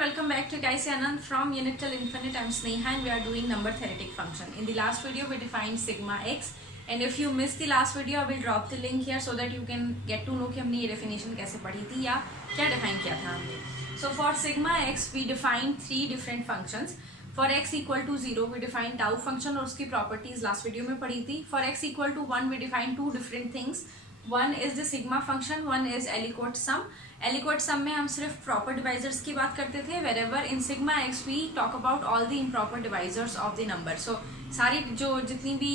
welcome back to Kaise Anand from Unit Till Infinite. I'm Sneha and we are doing number theoretic function. In the last video we defined sigma x, and if you missed the last video I will drop the link here so that you can get to know कि हमने ये definition कैसे पढ़ी थी या क्या define किया था हमने. So for sigma x we defined three different functions. For x equal to 0 we define tau function और उसकी properties last video में पढ़ी थी. For x equal to 1 we define two different things. One is the sigma function, one is Aliquot sum. Aliquot sum में हम सिर्फ proper divisors की बात करते थे. Wherever in sigma x we talk about all the improper divisors of the number. So सारी जो जितनी भी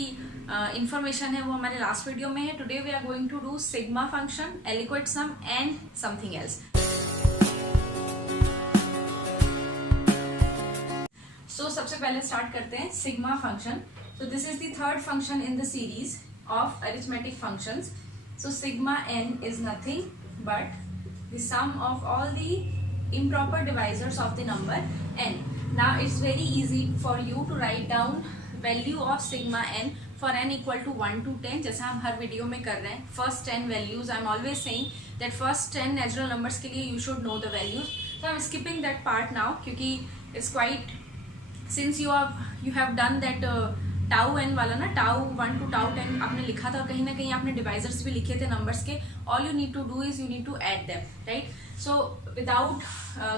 information है वो हमारे last video में है. Today we are going to do sigma function, Aliquot sum and something else. So सबसे पहले start करते हैं sigma function. So this is the third function in the series of arithmetic functions. So sigma n is nothing but the sum of all the improper divisors of the number n. Now it's very easy for you to write down value of sigma n for n equal to 1 to 10 जैसा हम हर video में कर रहे हैं. First 10 values, I'm always saying that first 10 natural numbers के लिए you should know the values. So I'm skipping that part now क्योंकि it's quite, since you have done that tau n वाला ना, टाउ 1 to टाउ 10 आपने लिखा था और कहीं ना कहीं आपने डिवाइजर्स भी लिखे थे नंबर्स के. All you need to do is you need to add them, right. So without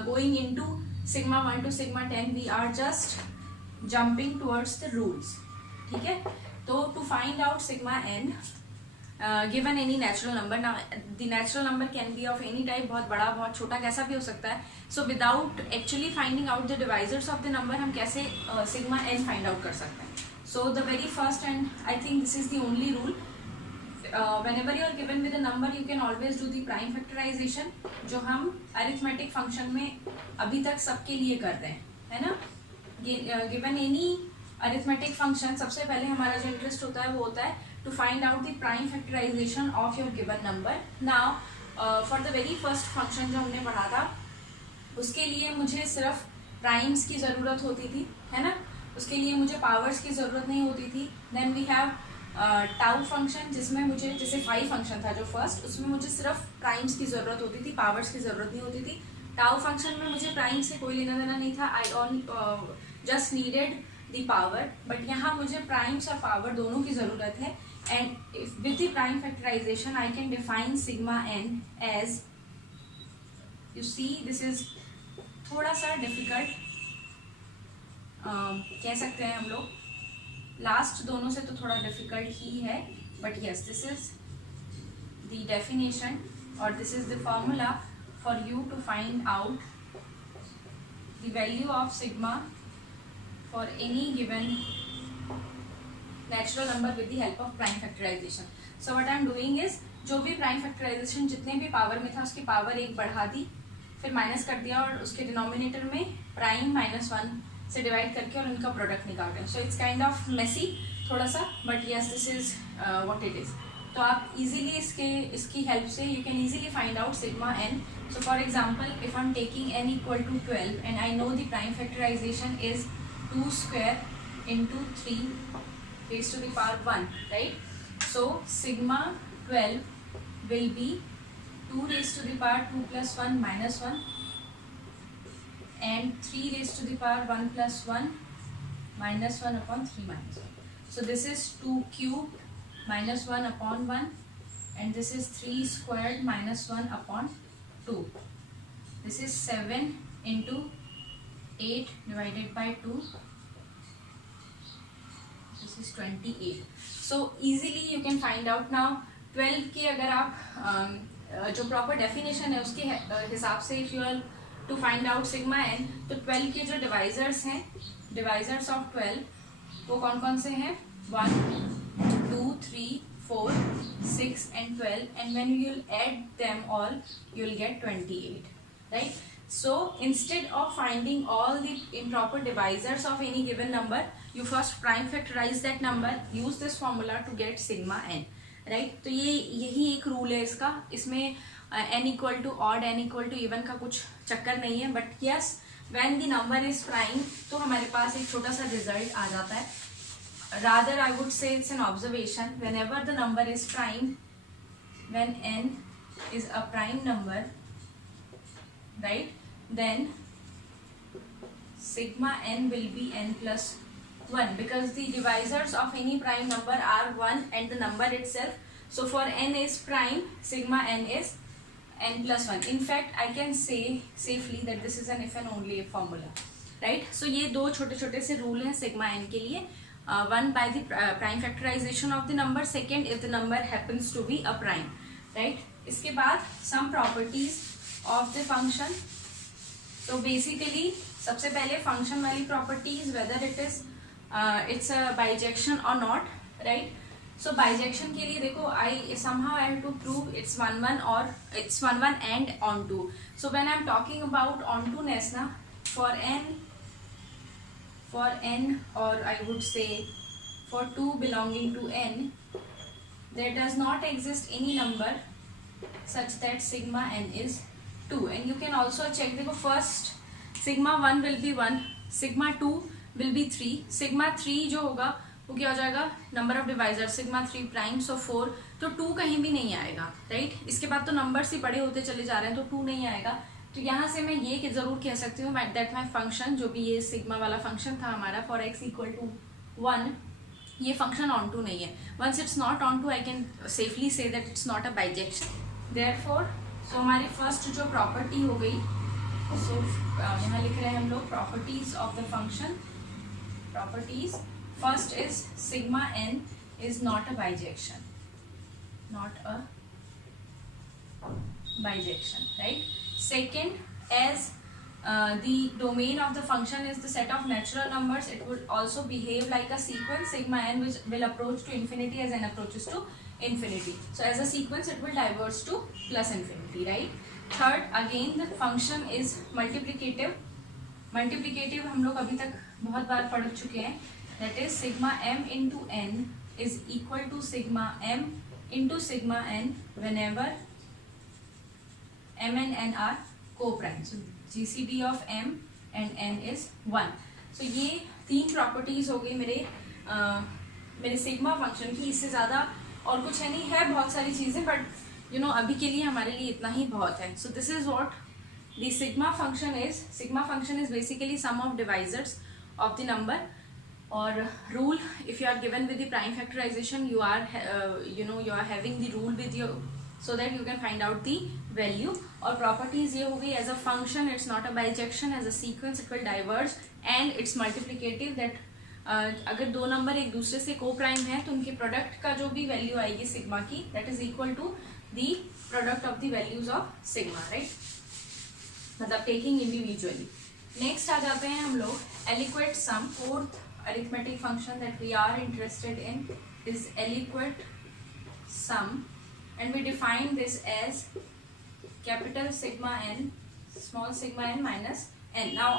going into sigma 1 to sigma 10 we are just jumping towards the rules. ठीक है. तो to find out sigma n given any natural number, now the natural number can be of any type, बहुत बड़ा बहुत छोटा कैसा भी हो सकता है. So without actually finding out the divisors of the number हम कैसे sigma n find out कर सकते हैं. So the very first, and I think this is the only rule, whenever you are given with a number you can always do the prime factorization जो हम arithmetic function में अभी तक सबके लिए कर रहे हैं, है ना. Given any arithmetic function सबसे पहले हमारा जो interest होता है वो होता है to find out the prime factorization of your given number. Now for the very first function जो हमने पढ़ा था उसके लिए मुझे सिर्फ प्राइम्स की ज़रूरत होती थी, है ना. उसके लिए मुझे पावर्स की ज़रूरत नहीं होती थी. Then we have tau function जिसमें मुझे, जैसे 5 फंक्शन था जो फर्स्ट, उसमें मुझे सिर्फ प्राइम्स की ज़रूरत होती थी, पावर्स की ज़रूरत नहीं होती थी. टाउ फंक्शन में मुझे प्राइम से कोई लेना देना नहीं था. I just needed the power. But यहाँ मुझे प्राइम्स और पावर दोनों की ज़रूरत है. And with the prime factorisation I can define sigma n as, you see this is थोड़ा सा डिफिकल्ट कह सकते हैं हम लोग. लास्ट दोनों से तो थोड़ा डिफिकल्ट ही है, but yes this is the definition और this is the formula for you to find out the value of sigma for any given natural number with the help of prime factorisation. So what I am doing is, जो भी prime factorisation जितने भी power में था उसकी power 1 बढ़ा दी, फिर minus कर दिया और उसके डिनोमिनेटर में प्राइम -1 से डिवाइड करके और उनका प्रोडक्ट निकाल रहे हैं. So it's kind of messy थोड़ा सा, but yes this is what it is. तो आप इजीली इसकी हेल्प से you can easily find out sigma n. So for example if I am taking n equal to 12 and I know the prime factorisation is 2 square into 3 raised to the power 1, right. So sigma 12 will be 2 raised to the power 2 plus 1 minus 1 and 3 raised to the power 1 plus 1 minus 1 upon 3 minus 1. So this is 2 cubed minus 1 upon 1 and this is 3 squared minus 1 upon 2. This is 7 into 8 divided by 2. This is 28. So easily you can find out. Now 12 के अगर आप जो proper definition है उसके हिसाब से if you are to find out sigma n, तो 12 के जो डिवाइजर्स हैं, डिवाइजर्स ऑफ 12 वो कौन कौन से हैं, 1 2 3 4 6 and 12, and when you will add them all you will get 28, right. So instead of finding all the improper divisors of any given number, you first prime factorize that number, use this formula to get sigma n, right. तो यही एक rule है इसका. इसमें n equal to odd n equal to even का कुछ चक्कर नहीं है. But yes when the number is prime तो हमारे पास एक छोटा सा रिजल्ट आ जाता है. Rather I would say it's an observation. When ever the number is prime, when n is a prime number, right, then sigma n will be n plus 1 because the divisors of any prime number are 1 and the number itself. So for n is prime, sigma n is n plus 1. In fact, I can say safely that this is an if and only if formula, right? So ये दो छोटे छोटे से rule हैं sigma n के लिए. One by the prime factorization of the number, second if the number happens to be a prime, right? इसके बाद some properties of the function. So basically सबसे पहले function वाली properties, whether it is it's a bijection or not, right? So bijection के लिए देखो I somehow I have to prove it's 1 1 or it's 1 1 and onto. So when I'm talking about onto-ness ना, for n or I would say for 2 belonging to n, there does not exist any number such that sigma n is 2. And you can also check देखो first sigma 1 will be 1, sigma 2 will be 3, sigma 3 जो होगा वो क्या हो जाएगा, number of divisor sigma 3 prime, so 4, तो 2 कहीं भी नहीं आएगा, राइट? इसके बाद तो नंबर्स ही बड़े होते चले जा रहे हैं तो 2 नहीं आएगा. तो यहाँ से मैं ये जरूर कह सकती हूँ दैट माई फंक्शन, जो भी ये सिग्मा वाला फंक्शन था हमारा फॉर x इक्वल टू 1, ये फंक्शन ऑन टू नहीं है. Once it's not onto I can safely say that it's not a bijection. Therefore so हमारी फर्स्ट जो प्रॉपर्टी हो गई, सो यहाँ लिख रहे हैं हम लोग properties of the function. Properties first is sigma n is not a bijection, not a bijection, right? Second, as the domain of the function is the set of natural numbers, it would also behave like a sequence sigma n, which will approach to infinity as n approaches to infinity. So as a sequence it will diverge to plus infinity, right? Third, again the function is multiplicative. Multiplicative हम लोग अभी तक बहुत बार पढ़ चुके हैं. That is sigma m into n is equal to sigma m into sigma n whenever m and n are co-prime. So GCD of m and n is 1. So ये 3 properties हो गई मेरे सिग्मा फंक्शन की. इससे ज़्यादा और कुछ है नहीं, है बहुत सारी चीज़ें बट यू नो अभी के लिए हमारे लिए इतना ही बहुत है. So this is what the sigma function is. Sigma function is basically sum of divisors of the number. Or rule, if you are given with the prime factorization, you are you are having the rule with you so that you can find out the value. और properties ये हो गई as a function it's not a bijection, as a sequence it will diverge and it's multiplicative. that अगर दो number एक दूसरे से को प्राइम है तो उनके प्रोडक्ट का जो भी वैल्यू आएगी सिग्मा की, that is equal to the product of the values of sigma, right? मतलब taking individually. Next आ जाते हैं हम लोग aliquot sum. Fourth arithmetic function that we are interested in is aliquot sum, and we define this as capital sigma n small sigma n minus n. Now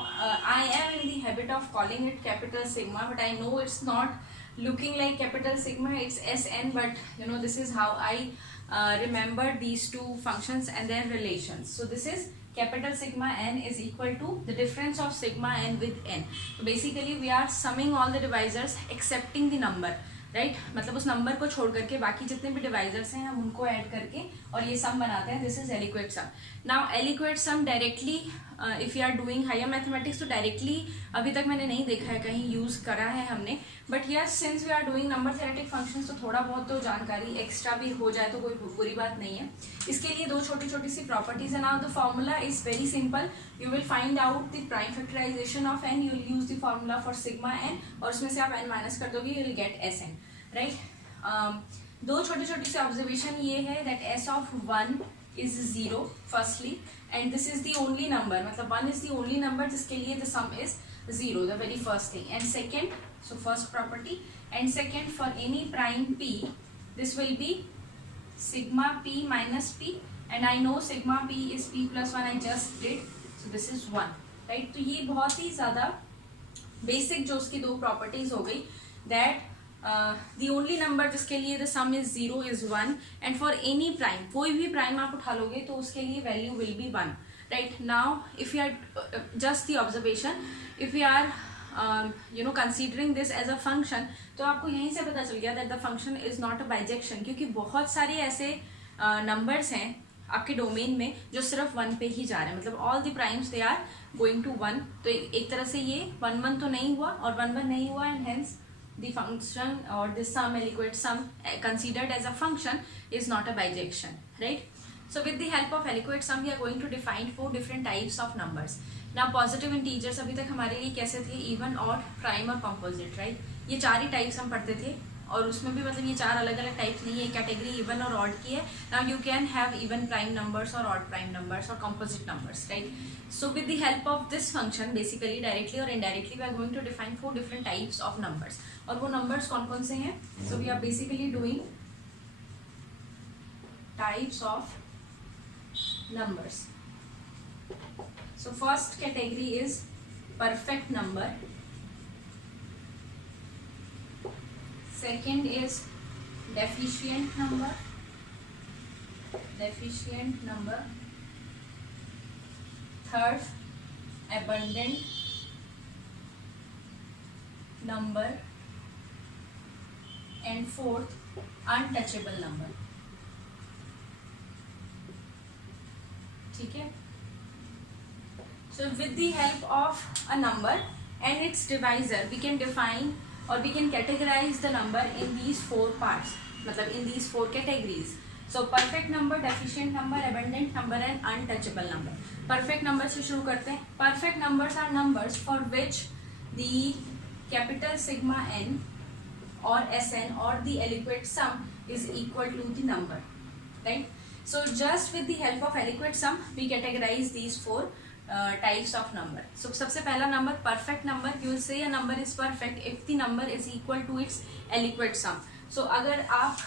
I am in the habit of calling it capital sigma, but I know it's not looking like capital sigma, it's Sn, but you know this is how I remember these two functions and their relations. So this is capital sigma n is equal to the difference of sigma n with n. So basically we are summing all the divisors excepting the number, right? मतलब उस number को छोड़ करके बाकी जितने भी divisors हैं हम उनको ऐड करके और ये सम बनाते हैं. This is aliquot sum. Now aliquot sum directly if you are doing higher mathematics तो डायरेक्टली अभी तक मैंने नहीं देखा है कहीं यूज करा है हमने, but yes since we are doing number theoretic functions तो थोड़ा बहुत तो जानकारी एक्स्ट्रा भी हो जाए तो कोई बुरी बात नहीं है. इसके लिए दो छोटी छोटी सी प्रॉपर्टीज है. Now the formula is very simple. You will find out the prime factorisation of n, you will use the formula for sigma n और उसमें से आप एन माइनस कर दोगे, you will get s n, right? दो छोटी छोटी सी ऑब्जर्वेशन ये है that s of 1 is 0 firstly, and this is the only number, मतलब 1 is the only number जिसके लिए the sum is 0, the very first thing. And second, so first property, and second for any prime p this will be sigma p minus p, and I know sigma p is p plus 1, I just did, so this is 1, right? तो ये बहुत ही ज़्यादा basic जो उसकी दो properties हो गई that the only number जिसके लिए the sum is 0 is 1, and for any prime कोई भी prime आप उठा लोगे तो उसके लिए value will be 1, right? Now if you are just the observation, if we are considering this as a function तो आपको यहीं से पता चल गया that the function is not a bijection, क्योंकि बहुत सारे ऐसे numbers हैं आपके डोमेन में जो सिर्फ 1 पे ही जा रहे हैं, मतलब all the primes they are going to 1। तो एक तरह से ये 1 1 तो नहीं हुआ और 1 1 नहीं हुआ, and hence the function or the sum, aliquot sum considered as a function is not a bijection, right? So with the help of aliquot sum we are going to define 4 different types of numbers. Now positive integers अभी तक हमारे लिए कैसे थे, even, odd, prime और composite, right? ये 4 ही types हम पढ़ते थे, और उसमें भी मतलब ये 4 अलग अलग टाइप्स नहीं है, कैटेगरी इवन और ऑड की है. Now you can have even prime numbers और ऑड प्राइम नंबर्स और composite numbers, right? So with the help of this function basically directly और indirectly we are going to define 4 different types of numbers. और वो numbers कौन कौन से हैं? So we are basically doing types of numbers. So first category is perfect number, second is deficient number, third abundant number, and fourth untouchable number. ठीक है? So with the help of a number and its divisor we can define or we can categorize the number in these 4 parts, मतलब in these 4 categories. So perfect number, deficient number, abundant number and untouchable number. Perfect number से शुरू करते हैं. Perfect numbers are numbers for which the capital sigma n or Sn or the aliquot sum is equal to the number, right? So just with the help of aliquot sum we categorize these 4 types of number. So सबसे पहला number perfect number. You will say a number is perfect if the number is equal to its aliquot sum. So अगर आप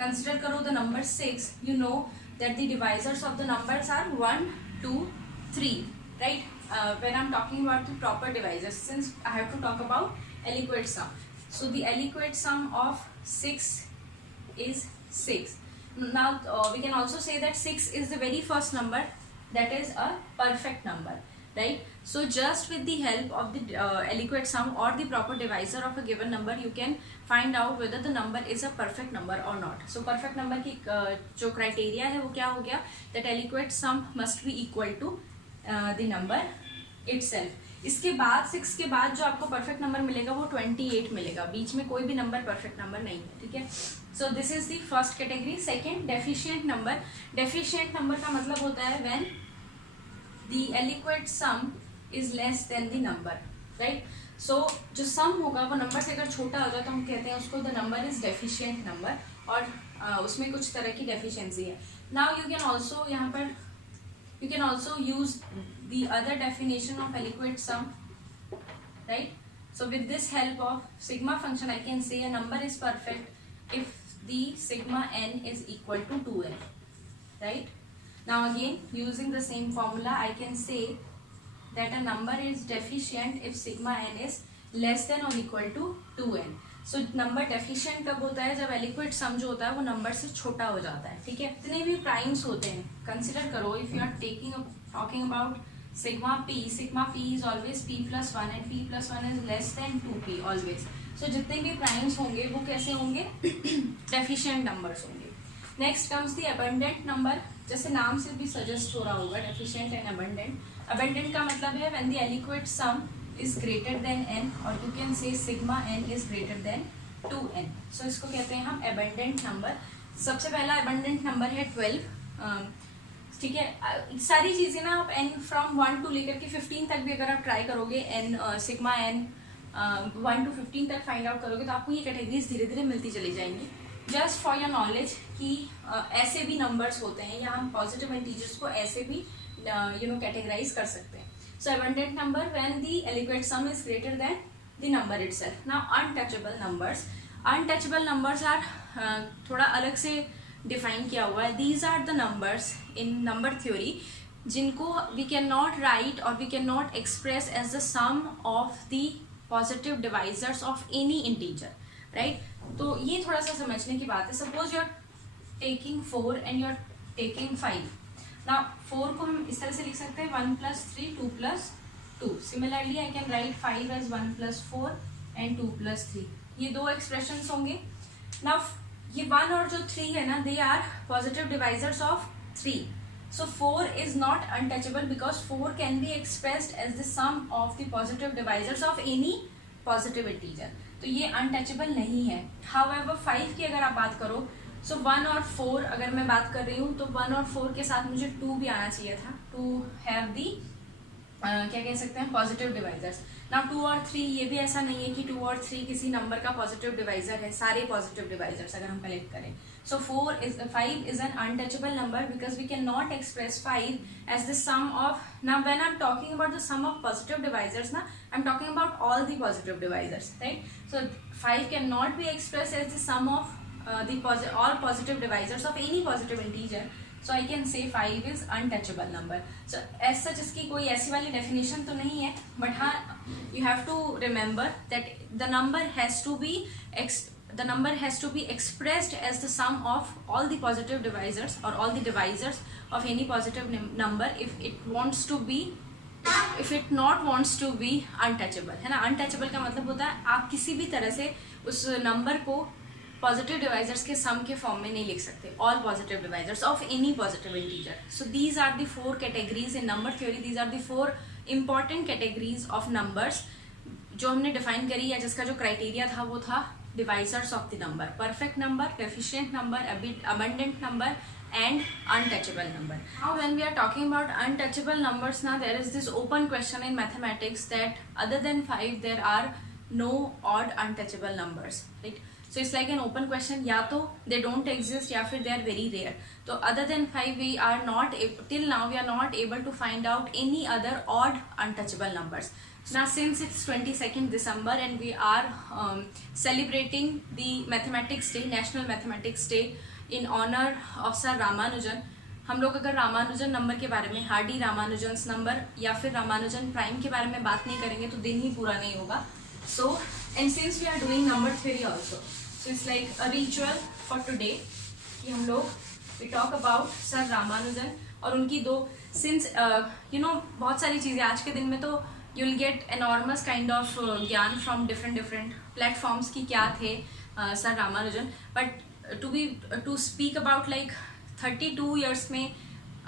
consider करो the number 6, you know that the divisors of the numbers are 1, 2, 3, right? When I'm talking about the proper divisors, since I have to talk about aliquot sum. So the aliquot sum of 6 is 6. Now we can also say that 6 is the very first number, that is a perfect number, right? So just with the help of the aliquot sum or the proper divisor of a given number you can find out whether the number is a perfect number or not. So perfect number की जो criteria है वो क्या हो गया, that aliquot sum must be equal to the number itself. इसके बाद 6 के बाद जो आपको परफेक्ट नंबर मिलेगा वो 28 मिलेगा, बीच में कोई भी नंबर परफेक्ट नंबर नहीं है, ठीक है? So this is the first category. Second deficient number. Deficient number का मतलब होता है when the aliquot sum is less than the number, right? So जो सम होगा वो नंबर से अगर छोटा होगा तो हम कहते हैं उसको the number is deficient number, और उसमें कुछ तरह की डेफिशिएंसी है. नाउ यू कैन ऑल्सो यहाँ पर you can also use the other definition of aliquot sum, right? So with this help of sigma function I can say a number is perfect if the sigma n is equal to 2n, right? Now again using the same formula I can say that a number is deficient if sigma n is less than or equal to 2n. So number deficient कब होता है? जब aliquot sum जो होता है वो number से छोटा हो जाता है, ठीक है? जितने भी प्राइम्स होते हैं कंसिडर करो, if you are talking about sigma p is always p + 1 and p + 1 is less than 2p always. So जितने भी प्राइम्स होंगे वो कैसे होंगे? डेफिशिएंट नंबर्स होंगे. Next comes the abundant number. जैसे नाम से भी सजेस्ट हो रहा होगा डेफिशिएंट एंड अबंडेंट. अबंडेंट का मतलब है when the aliquot sum is greater than n, और you can say sigma n is greater than 2n. So इसको कहते हैं हम abundant number. सबसे पहला abundant number है 12, ठीक है? सारी चीज़ें ना आप n from 1 to लेकर के 15 तक भी अगर आप ट्राई करोगे n sigma n 1 to 15 तक फाइंड आउट करोगे तो आपको ये कैटेगरीज धीरे धीरे मिलती चली जाएंगी. जस्ट फॉर योर नॉलेज कि ऐसे भी नंबर्स होते हैं या हम पॉजिटिव इंटीजर्स को ऐसे भी कैटेगराइज कर सकते हैं. So abundant number when the aliquot sum is greater than the number itself. Now untouchable numbers. Untouchable numbers are थोड़ा अलग से define किया हुआ है. These are the numbers in number theory जिनको we cannot write or we cannot express as the sum of the positive divisors of any integer, right? तो ये थोड़ा सा समझने की बात है. Suppose you are taking 4 and you are taking 5. Now 4 को हम इस तरह से लिख सकते हैं 1 + 3 2 + 2. Similarly I can write 5 as 1 + 4 and 2 + 3. ये दो एक्सप्रेशंस होंगे. Now ये 1 और जो 3 है ना, they are positive divisors of 3. So 4 is not untouchable because 4 can be expressed as the sum of the positive divisors of any positive integer. तो ये untouchable नहीं है. However 5 की अगर आप बात करो, so 1 और 4 अगर मैं बात कर रही हूँ तो 1 और 4 के साथ मुझे 2 भी आना चाहिए था to have the क्या कह सकते हैं पॉजिटिव डिवाइजर्स. ना 2 और 3 ये भी ऐसा नहीं है कि 2 और 3 किसी नंबर का पॉजिटिव डिवाइजर है, सारे पॉजिटिव डिवाइजर्स अगर हम कलेक्ट करें. सो 5 is an untouchable number because we cannot express 5 as the sum of. Now when I'm talking about the sum of positive divisors, na I'm talking about all the positive divisors, right? So 5 cannot be expressed as the sum of all positive divisors of any positive integer. So I can say 5 is untouchable number. So as such इसकी कोई ऐसी वाली definition तो नहीं है, but हाँ you have to remember that the number has to be expressed as the sum of all the positive divisors or all the divisors of any positive number if it not wants to be untouchable, है ना. untouchable का मतलब होता है आप किसी भी तरह से उस नंबर को पॉजिटिव डिवाइजर्स के सम के फॉर्म में नहीं लिख सकते. All positive divisors of any positive integer. So these are the 4 categories in number theory. These are the 4 important categories of numbers जो हमने डिफाइन करी या जिसका जो क्राइटेरिया था वो था divisors of the number, perfect number, deficient number, abundant number and untouchable number. Now when we are talking about untouchable numbers, now there is this open question in mathematics that other than 5 there are no odd untouchable numbers, right? So it's like an open question. या तो they don't exist या फिर they are very rare. तो other than 5 we are not till now we are not able to find out any other odd untouchable numbers. So now since it's 22nd December and we are celebrating the Mathematics Day, National Mathematics Day in honor of Sir Ramanujan. हम लोग अगर Ramanujan number के बारे में, Hardy Ramanujan number या फिर Ramanujan prime के बारे में बात नहीं करेंगे तो दिन ही पूरा नहीं होगा. So and since we are doing number theory also, so it's like a ritual for today कि हम लोग we talk about Sir Ramanujan और उनकी दो since बहुत सारी चीज़ें आज के दिन में तो you'll get enormous kind of ज्ञान from different platforms कि क्या थे Sir Ramanujan, but to speak about like 32 years में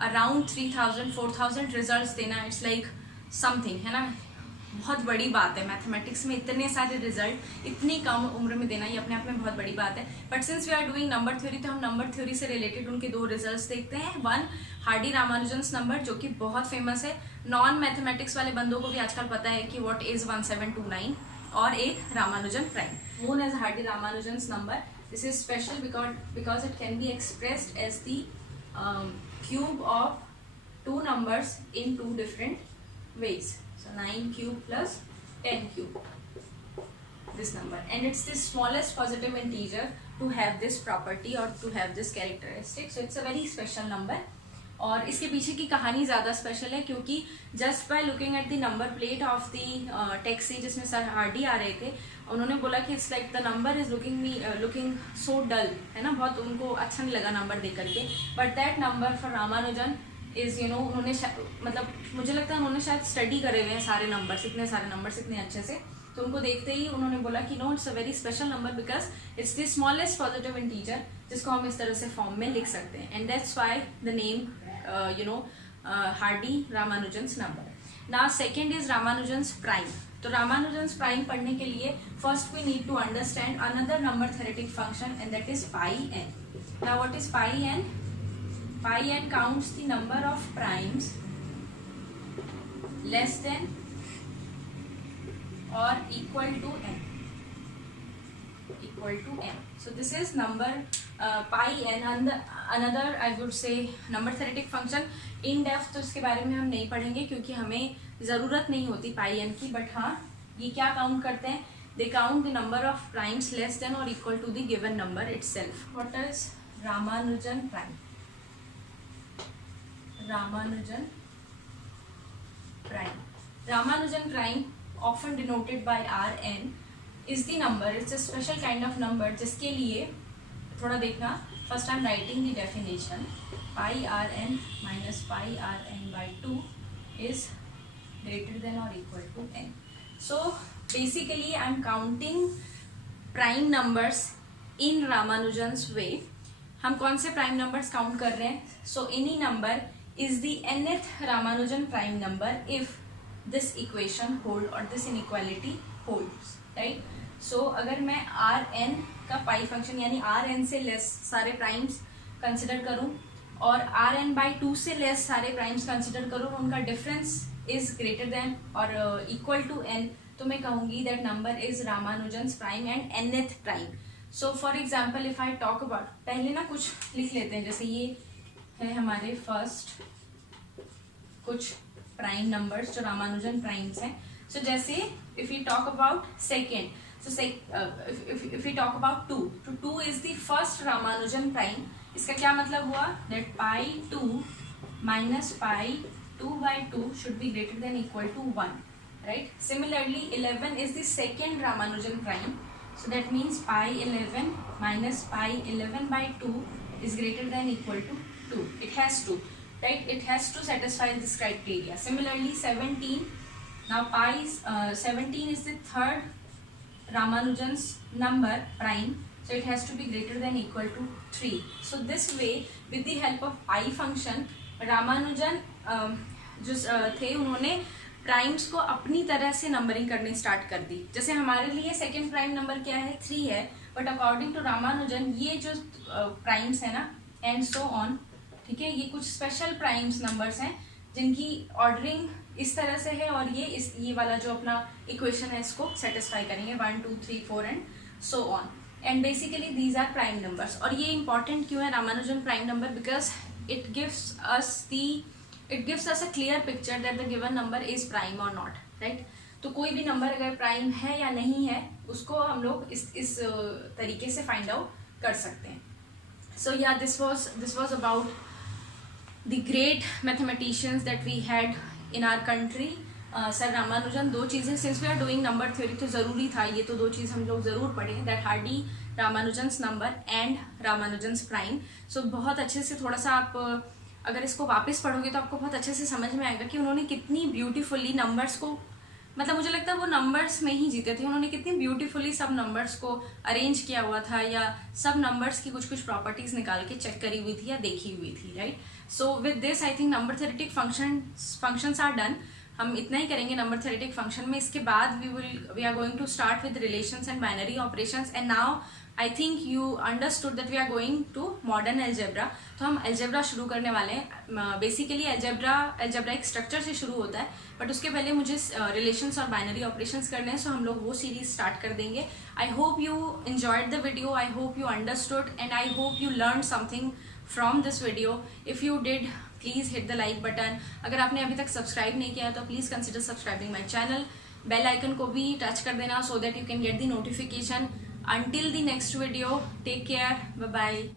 around 3000-4000 रिजल्ट्स देना इट्स लाइक समथिंग, है ना. बहुत बड़ी बात है मैथमेटिक्स में इतने सारे रिजल्ट इतनी कम उम्र में देना, ये अपने आप में बहुत बड़ी बात है. But since we are doing number theory तो हम नंबर थ्योरी से रिलेटेड उनके 2 रिजल्ट्स देखते हैं. वन हार्डी रामानुजन्स नंबर जो कि बहुत फेमस है, नॉन मैथमेटिक्स वाले बंदों को भी आजकल पता है कि व्हाट इज 1729, और एक Ramanujan prime known as Hardy Ramanujan's number. This is special because it can be expressed as the cube of 2 numbers in 2 different ways. So 9 cube plus 10 cube, this number, and it's the smallest positive integer to have this property or to have this characteristic. So it's a very special number. और इसके पीछे की कहानी ज़्यादा special है क्योंकि just by looking at the number plate of the taxi जिसमें sir Hardy आ रहे थे, उन्होंने बोला कि it's like the number is looking so dull, है ना. बहुत उनको अच्छा नहीं लगा नंबर देख करके. But that number for Ramanujan is उन्होंने मतलब मुझे लगता है उन्होंने शायद स्टडी करे हुए हैं सारे नंबर्स, इतने सारे नंबर्स इतने अच्छे से. तो उनको देखते ही उन्होंने बोला कि no it's a very special number because it's the smallest positive integer जिसको हम इस तरह से फॉर्म में लिख सकते हैं. And that's why the name Hardy Ramanujan's number. Now second is Ramanujan's prime. तो रामानुजन्स प्राइम पढ़ने के लिए first we need to understand another number theoretic function and that is pi n. Now what is pi n? Pi n counts the number of primes less than or equal to n. So this is number pi n. Another I would say number theoretic function in depth तो इसके बारे में हम नहीं पढ़ेंगे क्योंकि हमें ज़रूरत नहीं होती पाई n की. बट हाँ ये क्या काउंट करते हैं? They count the number of primes less than or equal to the given number itself. What is Ramanujan prime? Ramanujan prime often denoted by Rn is the number. It's a special kind of number जिसके लिए थोड़ा देखना. First I'm writing the definition. Pi Rn minus pi Rn by 2 is greater than or equal to n. So basically I'm counting prime numbers in Ramanujan's way हम कौन से prime numbers count कर रहे हैं? So any number is the nth Ramanujan prime number if this equation hold और this inequality holds, right? सो अगर मैं Rn का पाई फंक्शन यानी Rn से लेस सारे प्राइम्स कंसिडर करूं और Rn/2 से लेस सारे प्राइम्स कंसिडर करूं, उनका डिफरेंस इज ग्रेटर देन और इक्वल टू n, तो मैं कहूंगी that number is Ramanujan's prime and nth prime. So for example if I talk about, पहले ना कुछ लिख लेते हैं, जैसे ये है हमारे फर्स्ट कुछ प्राइम नंबर्स जो रामानुजन प्राइम्स हैं. सो जैसे if you talk about second, so if we talk about 2, तो 2 is the first Ramanujan prime. इसका क्या मतलब हुआ? that pi2 minus pi2/2 should be greater than equal to 1, right? Similarly 11 is the second Ramanujan prime, so that means pi11 minus pi11/2 is greater than equal to 2. It has to, right? It has to satisfy this criteria. Similarly 17, now 17 is the third Ramanujan's number prime, so it has to be greater than equal to 3. So this way with the help of pi function Ramanujan जो थे उन्होंने primes को अपनी तरह से numbering करनी start कर दी. जैसे हमारे लिए सेकेंड प्राइम नंबर क्या है? 3 है, बट अकॉर्डिंग टू रामानुजन ये जो प्राइम्स है ना एंड सो ऑन, ठीक है, ये कुछ स्पेशल प्राइम्स नंबर्स हैं जिनकी ऑर्डरिंग इस तरह से है और ये वाला जो अपना इक्वेशन है इसको सेटिस्फाई करेंगे 1 2 3 4 and so on. And basically these are prime numbers. और ये इंपॉर्टेंट क्यों है Ramanujan prime number? Because it gives us a clear picture that the given number is prime और नॉट, राइट? तो कोई भी नंबर अगर प्राइम है या नहीं है उसको हम लोग इस तरीके से फाइंड आउट कर सकते हैं. So yeah this was about the great mathematicians that we had in our country. Sir Ramanujan. दो चीज़ें, since we are doing number theory तो ज़रूरी था ये, तो दो चीज़ हम लोग ज़रूर पढ़े, that Hardy Ramanujan's number and Ramanujan's prime. So बहुत अच्छे से थोड़ा सा आप अगर इसको वापस पढ़ोगे तो आपको बहुत अच्छे से समझ में आएगा कि उन्होंने कितनी ब्यूटीफुली नंबर्स को, मतलब मुझे लगता है वो नंबर्स में ही जीते थे. उन्होंने कितनी ब्यूटीफुली सब नंबर्स को अरेंज किया हुआ था या सब नंबर्स की कुछ प्रॉपर्टीज निकाल के चेक करी हुई थी या देखी हुई थी, right? So with this I think number theoretic functions are done. हम इतना ही करेंगे नंबर थ्योरेटिक फंक्शन में. इसके बाद we are going to start with relations and binary operations. And now I think you understood that we are going to modern algebra. तो हम algebra शुरू करने वाले हैं. बेसिकली एल्जेब्रा एक स्ट्रक्चर से शुरू होता है, बट उसके पहले मुझे रिलेशंस और बाइनरी ऑपरेशंस करने हैं. सो हम लोग वो सीरीज स्टार्ट कर देंगे. I hope you enjoyed the video, I hope you understood and I hope you learn something from this video. If you did please hit the like button. अगर आपने अभी तक सब्सक्राइब नहीं किया तो please consider subscribing my channel. Bell icon को भी touch कर देना so that you can get the notification. Until the next video, take care, bye bye.